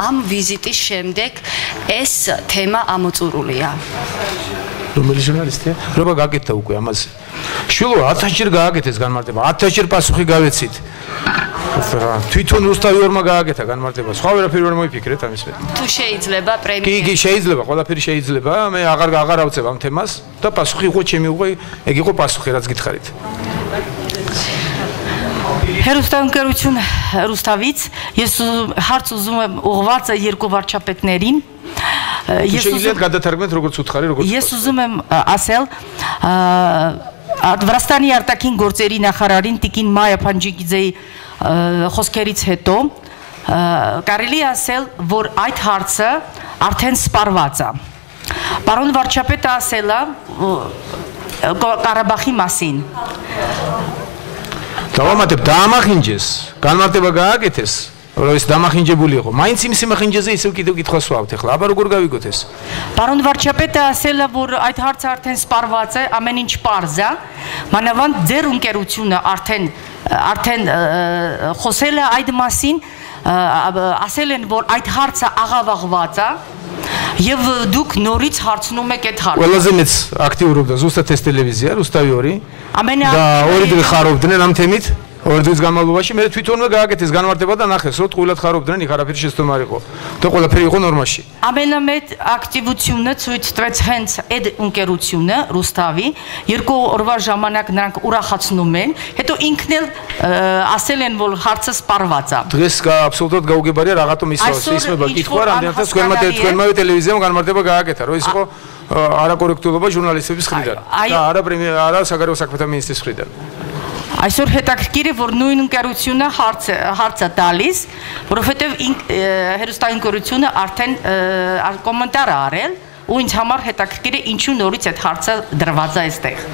am վիզիտի շեմդեկ այս թեմա ամուծուրուլիա։ Ռոմելի ժուրնալիստ է։ Ռոբա գագետ ուկու ամաս։ Շուլո աթաչիր գագետ ես գանմարտება։ Աթաչիր պասուխի գավեցիտ։ Թույթուն ռուստավի օրմա գագետ է գանմարտება։ Სხვა վերაფერი որ მოიფიქრეთ ამის მე։ Თუ შეიძლება პრემია։ კი, შეიძლება, ყველაფერი შეიძლება. მე აღარ ავწევ ამ თემას და პასუხი იყო ჩემი უკვე, ეგ იყო პასუხი რაც გითხარით. Հերոստանգերություն Ռուստավից ես հարց ուզում եմ ուղղված երկու վարչապետներին Ես ուզում եմ ասել Վրաստանի արտաքին գործերի նախարարին Տիկին Մայա Փանջիկիձեի խոսքերից հետո կարելի է ասել որ այդ հարցը արդեն սպառված է Պարոն վարչապետը ասել է Ղարաբաղի մասին Դավամատებ դամախինջես, կանմարտება გააკეთეს, რომ ეს დამახინჯებული იყო. Მაინც იმის იმახინჯეზე ისევ კიდევ კითხავს ვავთ ახლა. აბა როგორ გავიგოთ ეს? Պարոն վարչապետը ասել է, որ այդ հարցը արդեն սպառված է, ամեն ինչ պարզ է, մանավանդ ձեր ընկերությունը արդեն խոսել է այդ մասին, ասել են, որ այդ հարցը աղավաղված է, եւ դուք նորից հարցնում եք այդ հարցը։ Ყველაზე մեծ ակտիվորობდა զուստად ეს տելևիզია, Ռուստավի օրի։ Ամենա օրի դրի խարովდნენ ამ თემით, ორ დღის განმავლობაში მე თვითონვე გააკეთეს განმარტება და ნახეს, რომ ტყუილად ხარობდნენ, იქ არაფერი შეცდომა არ იყო. და ყველაფერი იყო ნორმაში. Ամենամեծ ակտիվությունը ցույց տվեց հենց այդ ընկերությունը Ռուստավի, երկու օրվա ժամանակ նրանք ուրախացնում են, հետո ինքն էլ ասել են, որ հարցը սպառված է։ Დღეს აბსოლუტურად გაუგებარია რაღაცა ისმება კითხვა, რამდენადაც თქვენმა ტელევიზიამ განმარტება გააკეთა, რომ ის იყო არაკორექტულობა ჟურნალისტების მხრიდან და არა საგარეო საქმეთა მინისტრის მხრიდან. Այսօր հետաքրքիր է, որ նույն ընկերությունը հարցը տալիս, որովհետև հերոստանգերությունը արդեն կոմենտար է արել, ու ինձ համար հետաքրքիր է ինչու նորից այդ հարցը դրված է այստեղ։